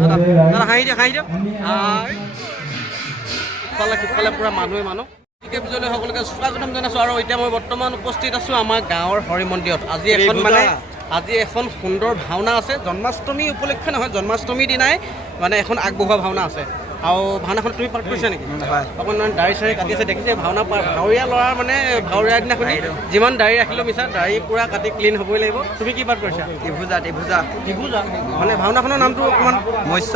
দাদা হাঁহি দিয়ক সিফালে পূৰা মানুহে মানুহ বিজয়লৈ সকলোকে স্বাগতম জনাইছোঁ আৰু এতিয়া মই বৰ্তমান উপস্থিত আছোঁ আমাৰ গাঁৱৰ হৰি মন্দিৰত আজি এখন সুন্দৰ ভাওনা আছে জন্মাষ্টমী উপলক্ষে নহয় জন্মাষ্টমীৰ দিনাই মানে এখন আগবঢ়োৱা ভাওনা আছে আৰু ভাওনাখন তুমি পাৰ্ট কৰিছা নেকি অকণমান দাড়ি চাৰি কাটি আছে দেখিছে ভাওনা ভাৱৰীয়া ল'ৰাৰ মানে ভাৱৰীয়া দিনাখন যিমান দাড়ি ৰাখিলেও মিছা দাড়ি পূৰা কাটি ক্লিন হ'বই লাগিব তুমি কি পাৰ্ট কৰিছা ত্ৰিভুজা মানে ভাওনাখনৰ নামটো অকণমান মৎস্য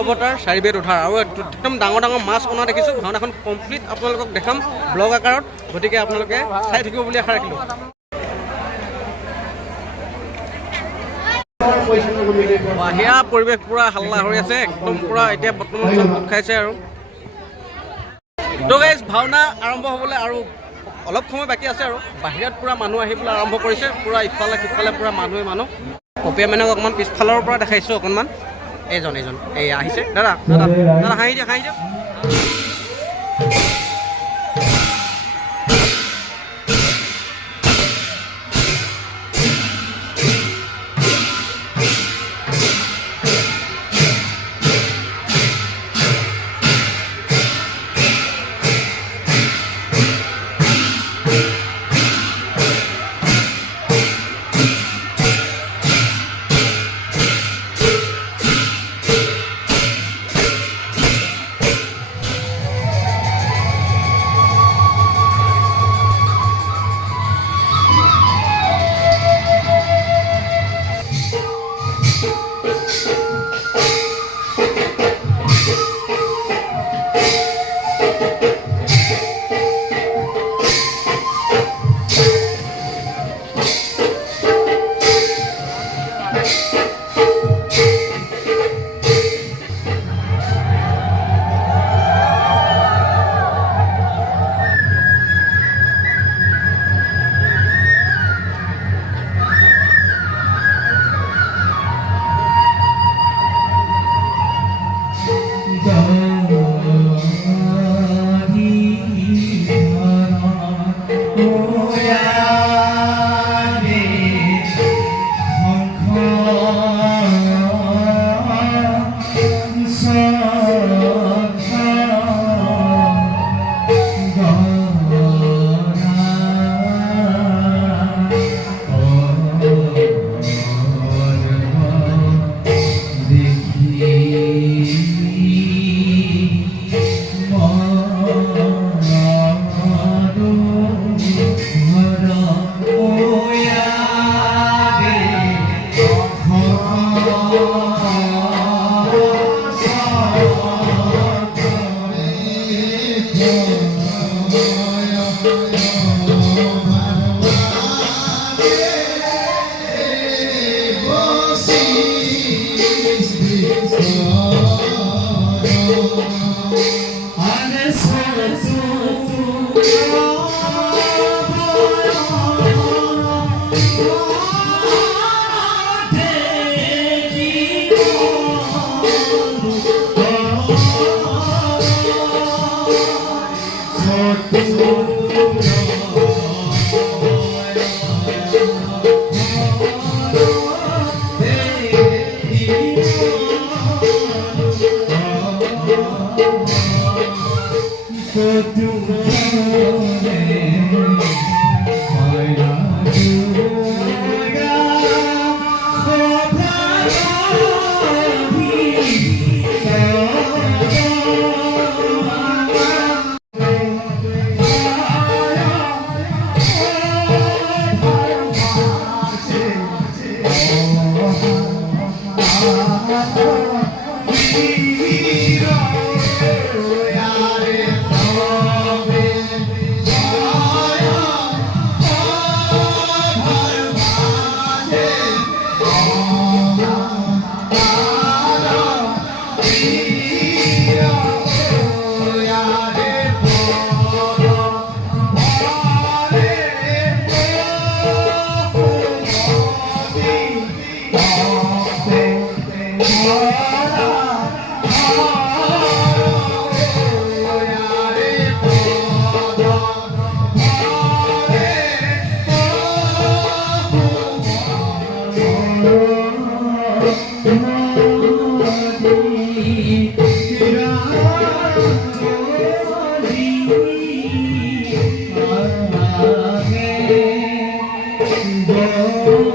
অৱতাৰ চাৰিবেদ উঠাৰ আৰু একদম ডাঙৰ মাছ অনা দেখিছোঁ ভাওনাখন কমপ্লিট আপোনালোকক দেখাম ব্লগ আকাৰত গতিকে আপোনালোকে চাই থাকিব বুলি আশা ৰাখিলোঁ বাহিৰা পৰিৱেশ পূৰা হাল্লা হৈ আছে একদম পূৰা এতিয়া বৰ্তমান গোট খাইছে আৰু তো গাইজ ভাওনা আৰম্ভ হ'বলৈ আৰু অলপ সময় বাকী আছে আৰু বাহিৰত পূৰা মানুহ আহিবলৈ আৰম্ভ কৰিছে পূৰা ইফালে সিফালে পূৰা মানুহ কপীয়া মেনক অকণমান পিছফালৰ পৰা দেখাইছোঁ অকণমান এইজন এই আহিছে দাদা হাঁহি দিয়ক Boy!